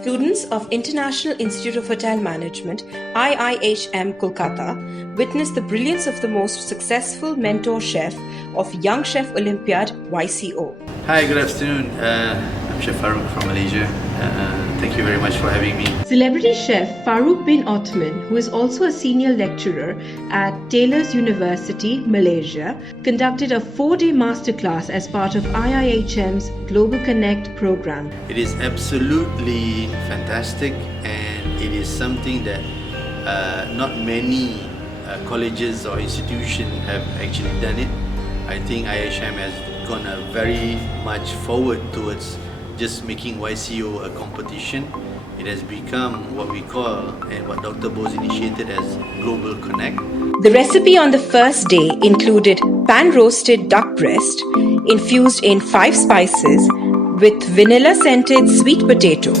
Students of International Institute of Hotel Management, IIHM Kolkata, witnessed the brilliance of the most successful mentor chef of Young Chef Olympiad YCO. Hi, good afternoon. I'm Chef Farouk from Malaysia. Thank you very much for having me. Celebrity chef Farouk bin Othman, who is also a senior lecturer at Taylor's University, Malaysia, conducted a 4-day masterclass as part of IIHM's Global Connect program. It is absolutely fantastic, and it is something that not many colleges or institutions have actually done it. I think IIHM has gone very much forward towards just making YCO a competition. It has become what we call and what Dr. Bose initiated as Global Connect. The recipe on the first day included pan-roasted duck breast infused in 5 spices with vanilla-scented sweet potato.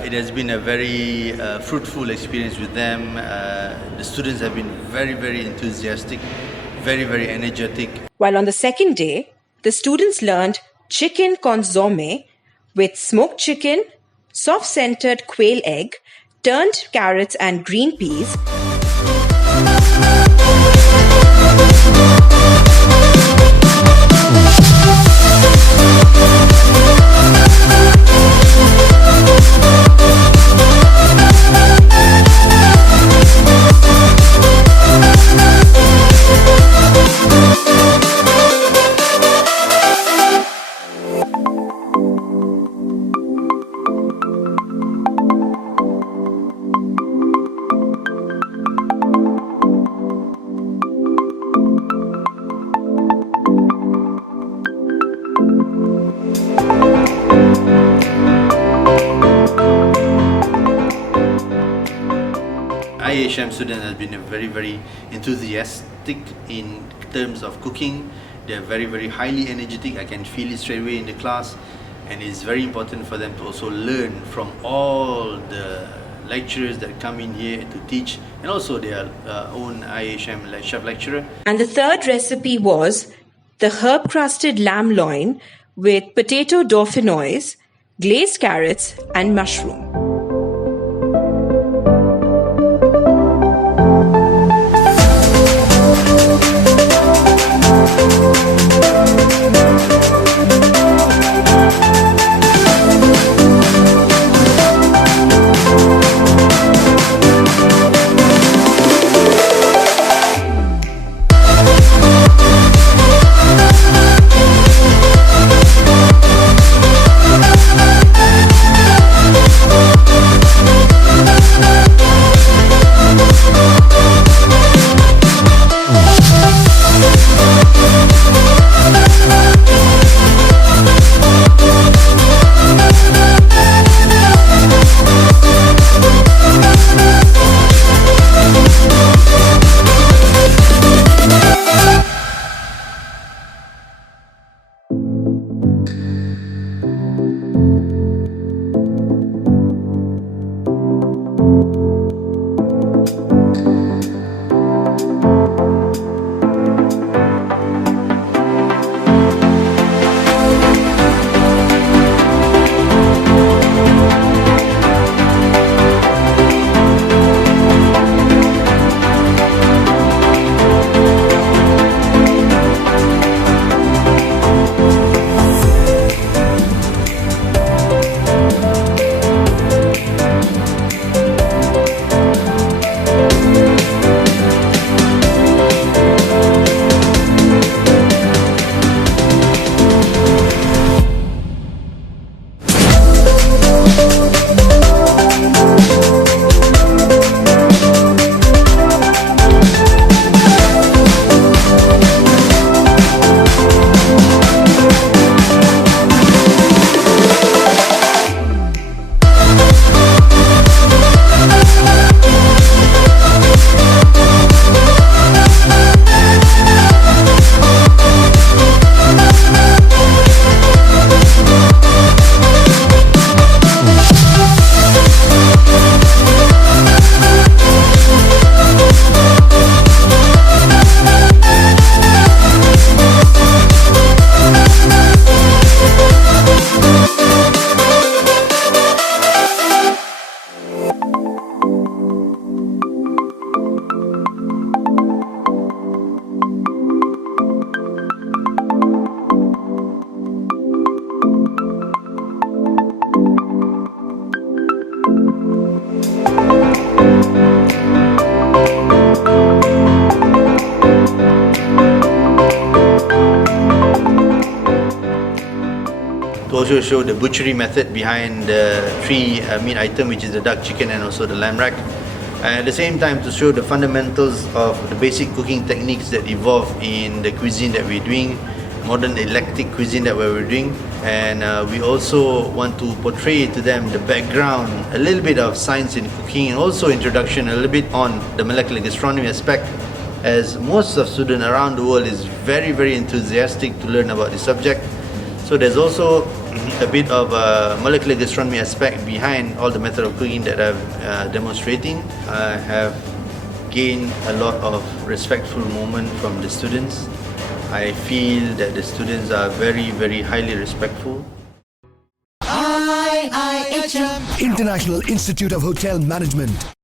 It has been a very fruitful experience with them. The students have been very enthusiastic, very energetic. While on the second day, the students learned chicken consomme with smoked chicken, soft-centered quail egg, turned carrots and green peas, IIHM students have been very enthusiastic in terms of cooking. They're very highly energetic. I can feel it straight away in the class, and it's very important for them to also learn from all the lecturers that come in here to teach, and also their own IIHM chef lecturer. And the third recipe was the herb-crusted lamb loin with potato dauphinoise, glazed carrots and mushroom. also show the butchery method behind the three meat item, which is the duck, chicken, and also the lamb rack. And at the same time, to show the fundamentals of the basic cooking techniques that evolve in the cuisine that we're doing, modern eclectic cuisine that we're doing. And we also want to portray to them the background, a little bit of science in cooking, and also introduction a little bit on the molecular gastronomy aspect, as most of students around the world is very, very enthusiastic to learn about the subject. So there's also a bit of a molecular gastronomy aspect behind all the method of cooking that I'm demonstrating. I have gained a lot of respectful moment from the students. I feel that the students are very, very highly respectful. IIHM, International Institute of Hotel Management.